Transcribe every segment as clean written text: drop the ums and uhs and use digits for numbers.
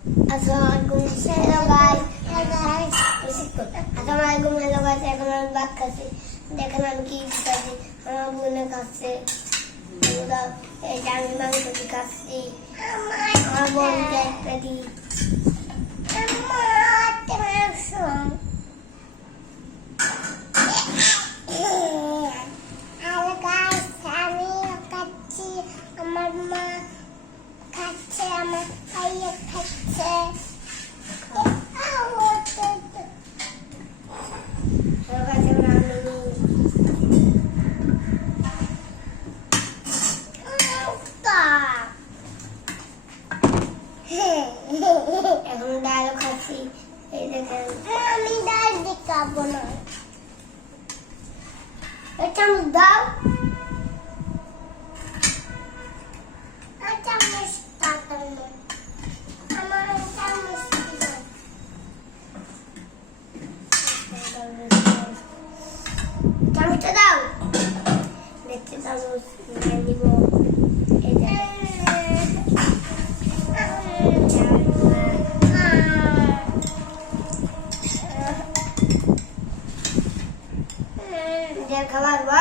আসসালামু আলাইকুম hello guys আসসালামু আলাইকুম হ্যালো গাইস এখন আমি ভাত খাচ্ছি দেখেন আমি কি খাচ্ছি আমার বোনে খাচ্ছে এই যে আমি মাংস খাচ্ছি আমার বোনকে একটা দিই আমার মা খাচ্ছে আমার ভাইয়া খাচ্ছে এখন ডালও খাচ্ছি এই দেখেন আমি ডাল দিয়ে খাবো না চামচ দাও চামচ আমার চামচ চামচটা দাও দেখতে চামচ নিব এই যে খাবার বা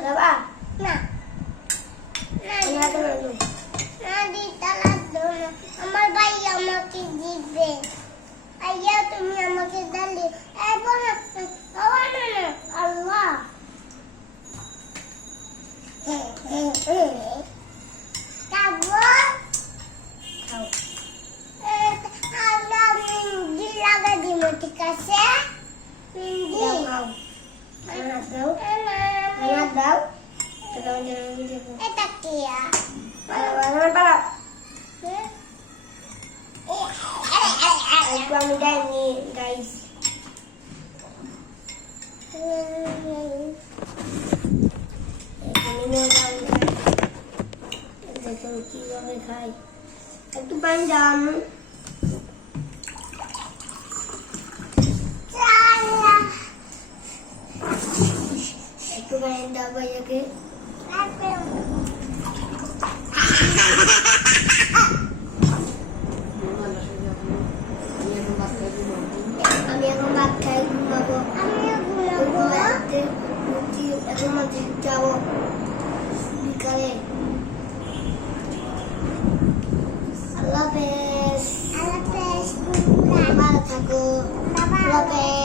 খাবা না আমার ভাই আমাকে দিবে আইয়া তুমি আমাকে দিলে আল্লাহ ঠিক আছে এটা কি আমি দেয়নি গাইস দেখুন কিভাবে খাই একটু পানি দাম একটু পানি দাও ভাইয়াকে আমি এখন ভাত খাই ঘুমাবো এখন যাবো বিকালে আল্লাহ হাফেজ ভালো থাকো আল্লাহ হাফেজ।